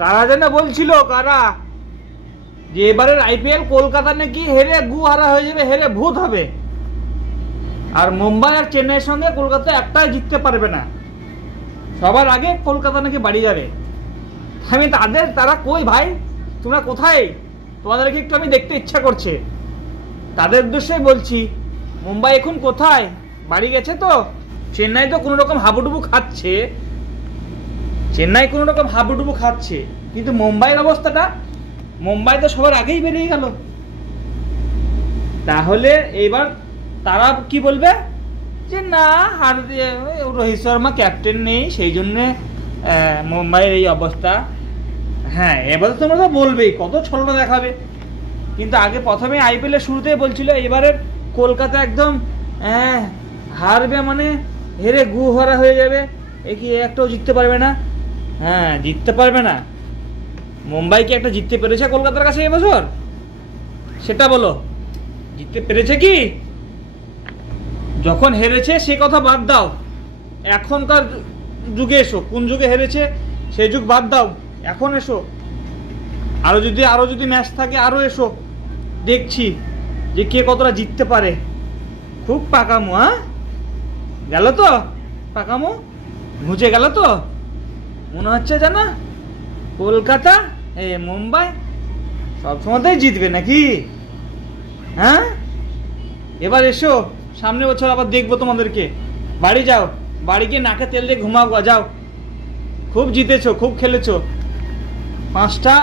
কারা যেন বলছিল, কারা? যে এবারের আইপিএল কলকাতা নাকি হেরে গু হারা হয়ে যাবে, হেরে ভূত হবে। আর মুম্বাই আর চেন্নাইয়ের সঙ্গে কলকাতা একটাই জিততে পারবে না। সবার আগে কলকাতা নাকি বাড়ি যাবে। আমি তাদের, তারা কই ভাই? তোমরা কোথায়? তোমাদেরকে একটু আমি দেখতে ইচ্ছা করছে। তাদের উদ্দেশ্যে বলছি, মুম্বাই এখন কোথায়? বাড়ি গেছে তো? চেন্নাই তো কোনো রকম হাবুডুবু খাচ্ছে। চেন্নাই কোনো রকম হাবুডুবু খাচ্ছে, কিন্তু মুম্বাইয়ের অবস্থাটা, মুম্বাই তো সবার আগেই বেরিয়ে গেল। তাহলে এইবার তারা কি বলবে? যে না হার রোহিত শর্মা ক্যাপ্টেন নেই, সেই জন্যে মুম্বাইয়ের এই অবস্থা। হ্যাঁ এবার তোমরা তো বলবেই, কত ছলনা দেখাবে। কিন্তু আগে প্রথমে আইপিএল এর শুরুতেই বলছিল, এবারের কলকাতা একদম হ্যাঁ হারবে মানে হেরে গু হরা হয়ে যাবে, এ কি একটাও জিততে পারবে না। হ্যাঁ জিততে পারবে না। মুম্বাই কি একটা জিততে পেরেছে কলকাতার কাছে এবছর সেটা বলো। জিততে পেরেছে কি? যখন হেরেছে, সে কথা বাদ দাও। এখনকার যুগে এসো। কোন যুগে হেরেছে, সেই যুগ বাদ দাও। এখন এসো। আরও যদি আরও যদি ম্যাচ থাকে, আরও এসো। দেখছি যে কে কতটা জিততে পারে। খুব পাকামো হ্যাঁ? গেল তো? পাকামো? ঘুচে গেল তো? মনে হচ্ছে জানা কলকাতা এ মুম্বাই সবসময়তেই জিতবে নাকি? হ্যাঁ? এবার এসো সামনে বছর আবার দেখব তোমাদেরকে। বাড়ি যাও বাড়ি গিয়ে নাকে তেল দিয়ে ঘুমাও যাও খুব জিতেছো খুব খেলেছো। পাঁচটা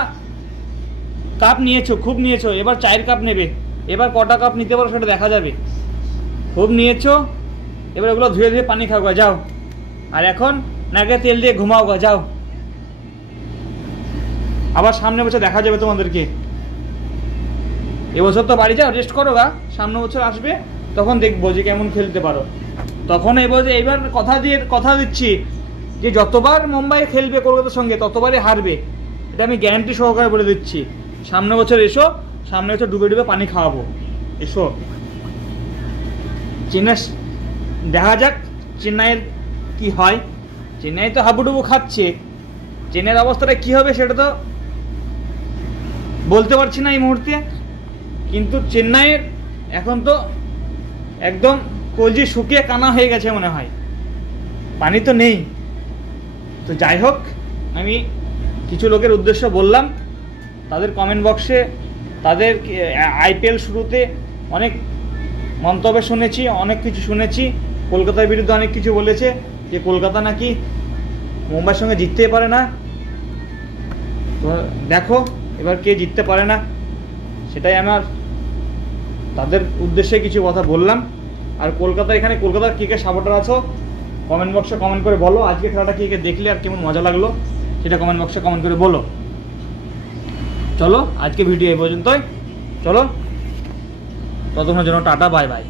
কাপ নিয়েছো খুব নিয়েছো এবার চায়ের কাপ নেবে। এবার কটা কাপ নিতে পারো সেটা দেখা যাবে। খুব নিয়েছো এবার ওগুলো ধুয়ে ধুয়ে পানি খাও গা, যাও আর এখন নাকে তেল দিয়ে ঘুমাও গা, যাও। আবার সামনে বছর দেখা যাবে তোমাদেরকে। এবছর তো বাড়ি যাও রেস্ট করো গা। সামনে বছর আসবে তখন দেখব যে কেমন খেলতে পারো। তখন এবার এইবার কথা দিয়ে কথা দিচ্ছি যে যতবার মুম্বাই খেলবে কলকাতার সঙ্গে ততবারই হারবে। এটা আমি গ্যারান্টি সহকারে বলে দিচ্ছি। সামনে বছর এসো সামনে বছর ডুবে ডুবে পানি খাওয়াবো। এসো। চেন্নাই দেখা যাক চেন্নাইয়ের কি হয়। চেন্নাই তো হাবুডুবু খাচ্ছে। চেন্নাইয়ের অবস্থাটা কি হবে সেটা তো বলতে পারছি না এই মুহূর্তে। কিন্তু চেন্নাইয়ের এখন তো একদম কলজি শুকিয়ে কানা হয়ে গেছে মনে হয়। পানি তো নেই। তো যাই হোক, আমি কিছু লোকের উদ্দেশ্য বললাম। তাদের কমেন্ট বক্সে তাদের আইপিএল শুরুতে অনেক মন্তব্য শুনেছি, অনেক কিছু শুনেছি। কলকাতার বিরুদ্ধে অনেক কিছু বলেছে। যে কলকাতা নাকি মুম্বাইয়ের সঙ্গে জিততেই পারে না? দেখো, এবার কে জিততে পারে না, সেটাই আমার তাদের উদ্দেশ্যে কিছু কথা বললাম। আর কলকাতা এখানে, কলকাতার কে কে সাপোর্টার আছো কমেন্ট বক্সে কমেন্ট করে বলো। আজকে খেলাটা কে কে দেখলে আর কেমন মজা লাগল, সেটা কমেন্ট বক্সে কমেন্ট করে বলো। চলো, আজকে ভিডিও এই পর্যন্তই। চলো, ততক্ষণের জন্য টাটা বাই বাই